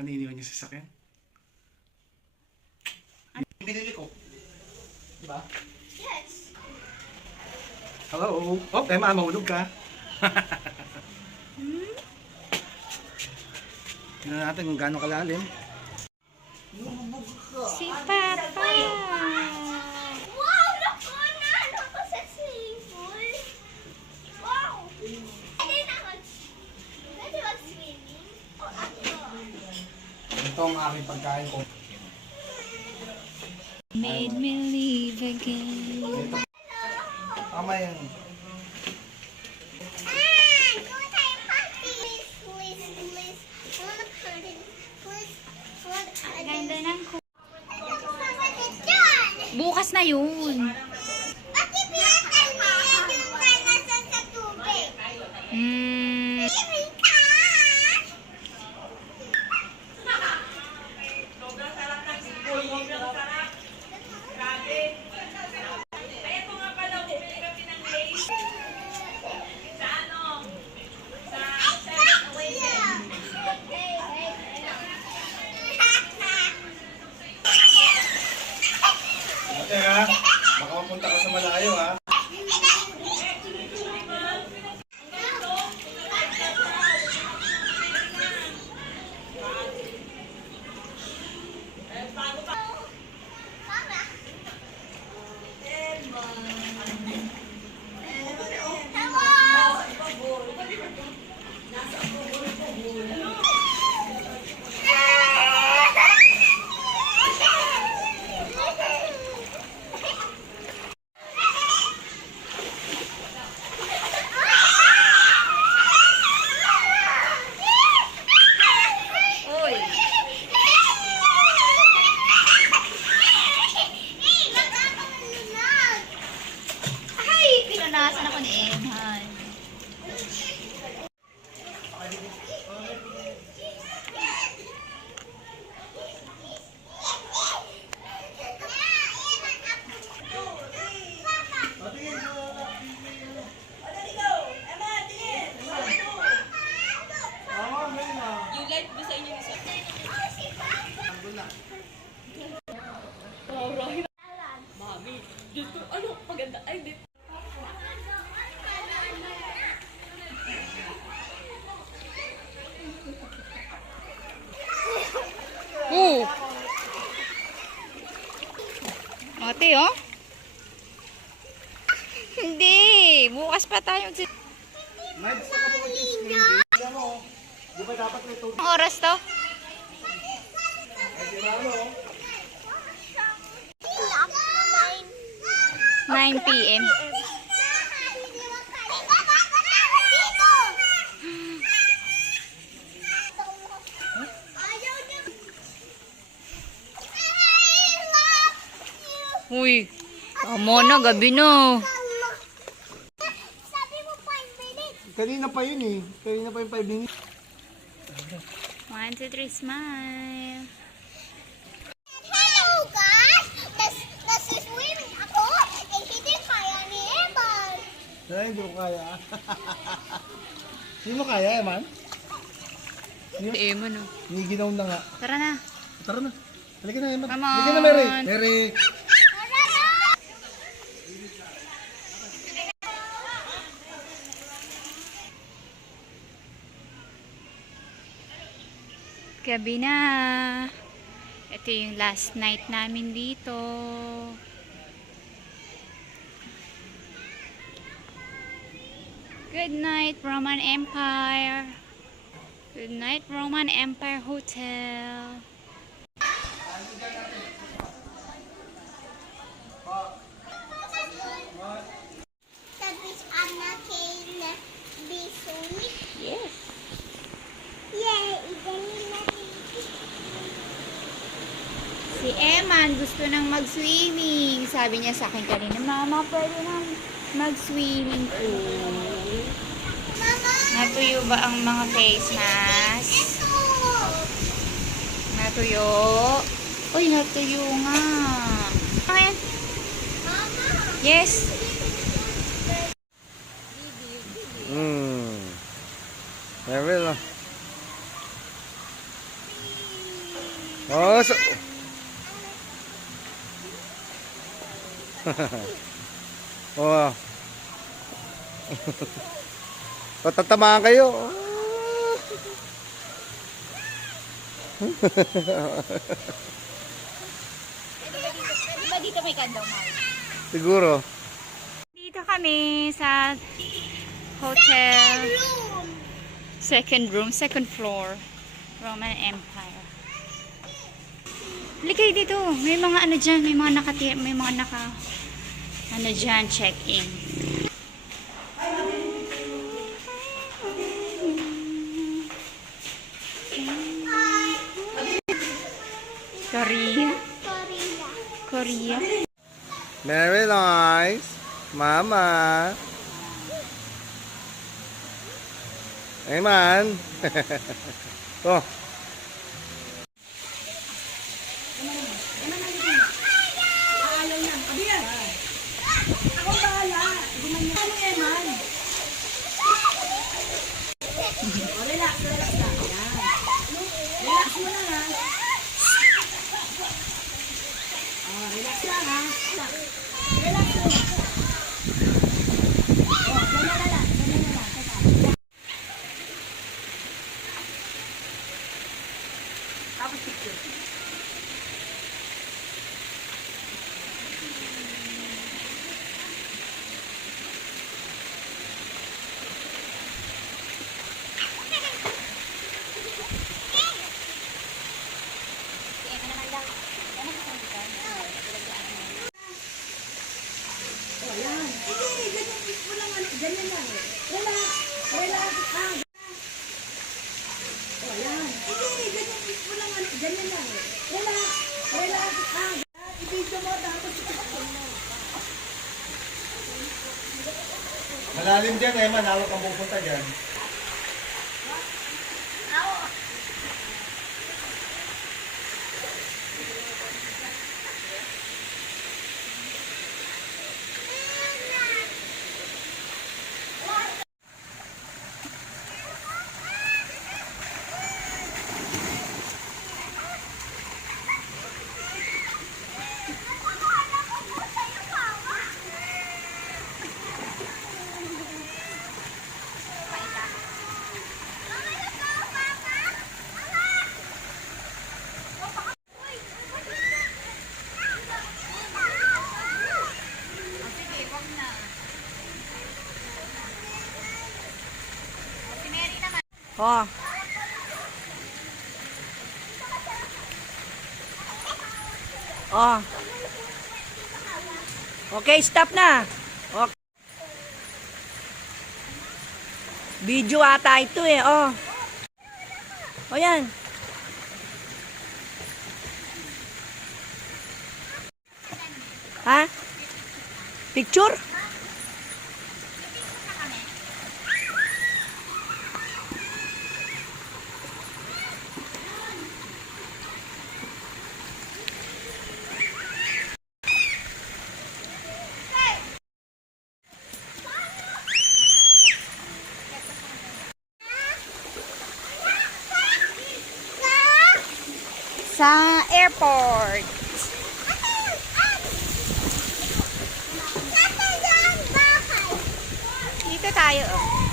Ano iniwan niyo sa sakyan? Binili ko. Diba? Yes. Hello? Oh, Emma, mahulog ka. Tingnan natin kung gaano kalalim. Si Papa. Wow, look on na. Look sa swimming pool. Wow. Hindi na ako. Pwede mag-swimming? O ako? Ito ang aking pagkain ko. Made me leave again. Tama yan. Go tayo party. Please. Wanna party? Please. Ganda ng John! bukas na yun. Bakit pinatay mo yan yung dinosaur sa tubig? Baby ka! Ate ha, baka mapunta ka sa malayo ha. Uy. Ay, pinunasan ako ni Emhan. Ate, oh. Hindi. Bukas pa tayo. May gusto ka po mag-screen. Kaya mo, di ba dapat may tubig? Anong oras to? Ay, di ba ano? 9 p.m. Uy, tama na, gabi na. Sabi mo 5 minutes. Kanina pa yun eh. Kanina pa yung 5 minutes. 1, 2, 3, smile. Hello guys! Nasa-swimming ako. Eh, hindi kaya ni Eman. Ay, hindi ko kaya. Hindi mo kaya, Eman? Eman, oh. Niginaw na nga. Tara na. Tara na. Halika na, Eman. Come Halika na, on. Mary. Mary. Gabi na. Ito yung last night namin dito. Good night, Roman Empire. Good night, Roman Empire Hotel. That which Anna can be sweet. Yes. Yay! Idali natin. Si Eman gusto nang mag-swimming. Sabi niya sa akin kanina, Mama, pwede nang mag-swimming pool. Mama! Natuyo ba ang mga face mask? Ito! Natuyo? Uy, natuyo nga. Ayan. Mama! Yes. Mary lang. Oh, so... oh. Patatamaan kayo. Diba dito may kandang mo? Siguro. Dito kami sa hotel. Second floor. Roman Empire. Likay dito. May mga ano dyan, may mga ano dyan, check-in. Korea. Korea. Very nice. Mama. Ayman. Oh. Malalim dyan, Ayman. Hawak kang pupunta dyan. Oh. Oh. Okay, stop na. Okay. Video ata ito eh, oh. O yan. Ha? Picture? Sa airport. Dito tayo. Oh.